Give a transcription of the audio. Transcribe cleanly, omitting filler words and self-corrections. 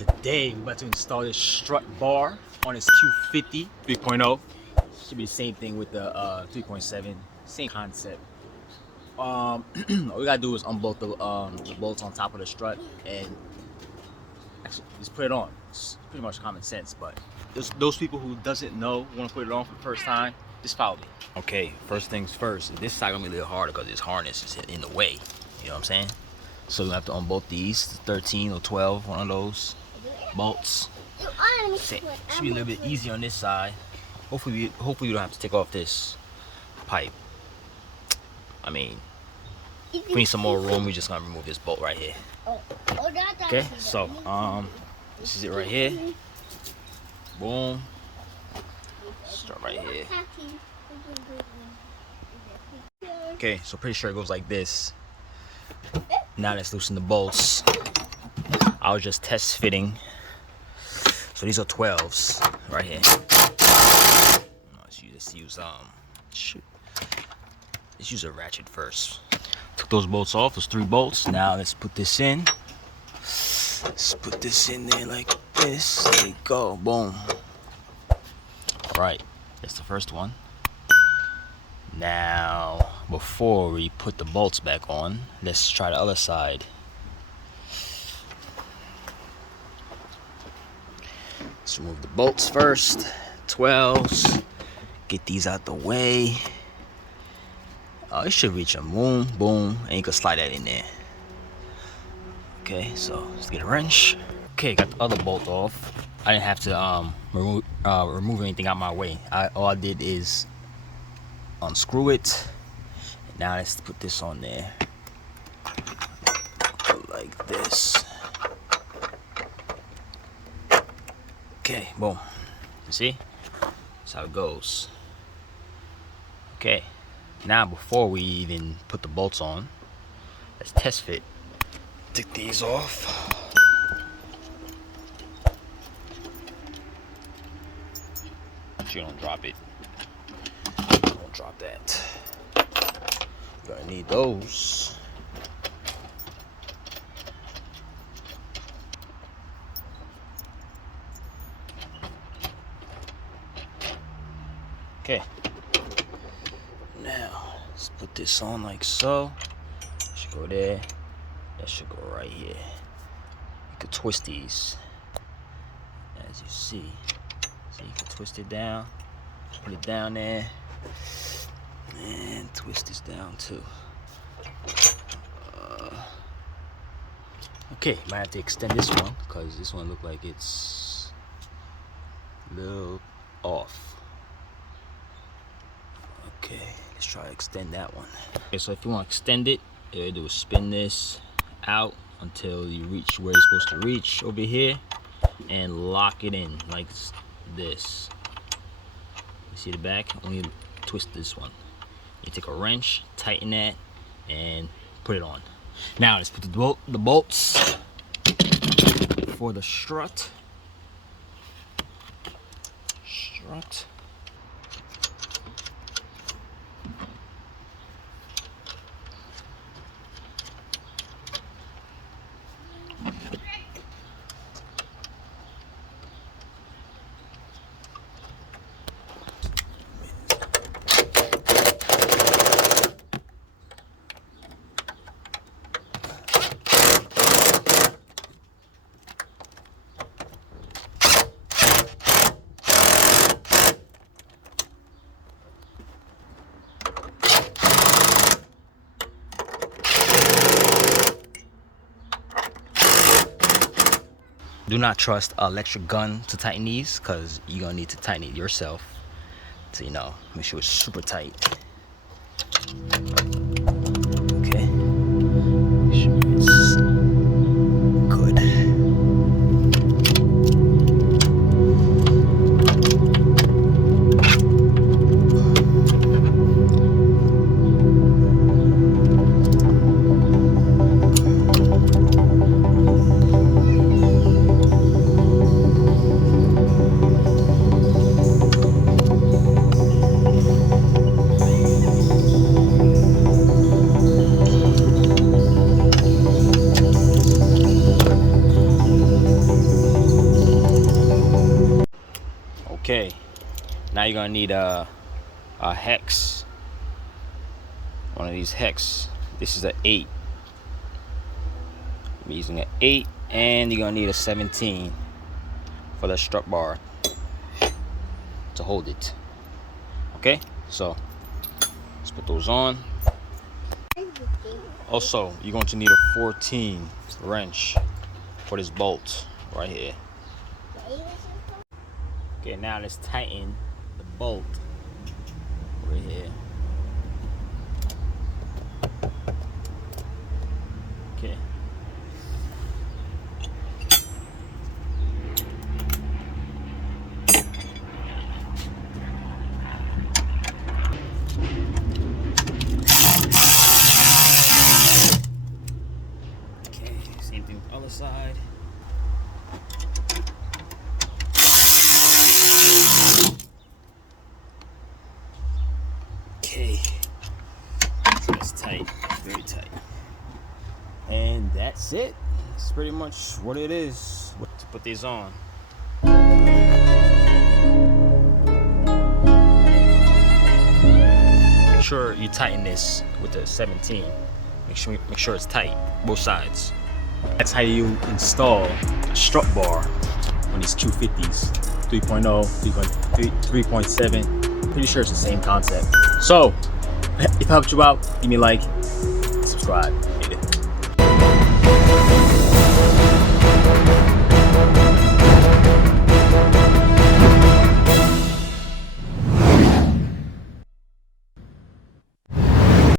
Today we're about to install this strut bar on this Q50 3.0. Should be the same thing with the 3.7, same concept. All we gotta do is unbolt the bolts on top of the strut and actually just put it on. It's pretty much common sense, but those people who doesn't know, want to put it on for the first time, just follow me. Okay, first things first. This side gonna be a little harder because this harness is in the way. You know what I'm saying? So we have to unbolt these 13 or 12, one of those bolts. Should be a little bit easier on this side. Hopefully we don't have to take off this pipe. I mean, if we need some more room, we're just gonna remove this bolt right here. Okay, so this is it right here. Boom. Start right here. Okay, so pretty sure it goes like this. Now let's loosen the bolts. I was just test fitting. So these are 12s right here. Let's use a ratchet first. Took those bolts off, those 3 bolts. Now let's put this in. Let's put this in there like this. There you go, boom. Alright, that's the first one. Now, before we put the bolts back on, let's try the other side. Let's remove the bolts first. 12s. Get these out the way. Oh, it should reach them. Boom, boom, and you can slide that in there. Okay, so let's get a wrench. Okay, got the other bolt off. I didn't have to remove anything out my way. All I did is unscrew it. Now let's put this on there. Like this. Okay, boom. You see? That's how it goes. Okay, now before we even put the bolts on, let's test fit. Take these off. You don't drop it. Don't drop that. You're gonna need those. Okay. Now let's put this on like so. Should go there. That should go right here. You could twist these, as you see. So you can twist it down, put it down there, and twist this down too. Okay, might have to extend this one because this one look like it's a little off. Okay, let's try to extend that one. Okay, so if you want to extend it, all you do is spin this out until you reach where you're supposed to reach over here and lock it in like this. You see the back? Only twist this one. You take a wrench, tighten that, and put it on. Now let's put the bolts for the strut. Do not trust an electric gun to tighten these because you're gonna need to tighten it yourself. So make sure it's super tight. Okay. Make sure it's good. Okay, now you're gonna need a hex, one of these hex. This is an 8. I'm using an 8, and you're gonna need a 17 for the strut bar to hold it. Okay, so let's put those on. Also, you're going to need a 14 wrench for this bolt right here. Okay, now let's tighten the bolt right here. Okay. Okay, same thing with the other side. Okay, so that's tight, very tight. And that's it. That's pretty much what it is. To put these on. Make sure you tighten this with the 17. Make sure it's tight, both sides. That's how you install a strut bar on these Q50s. 3.0, 3.7. Pretty sure it's the same concept. So, if it helped you out, give me a like, subscribe.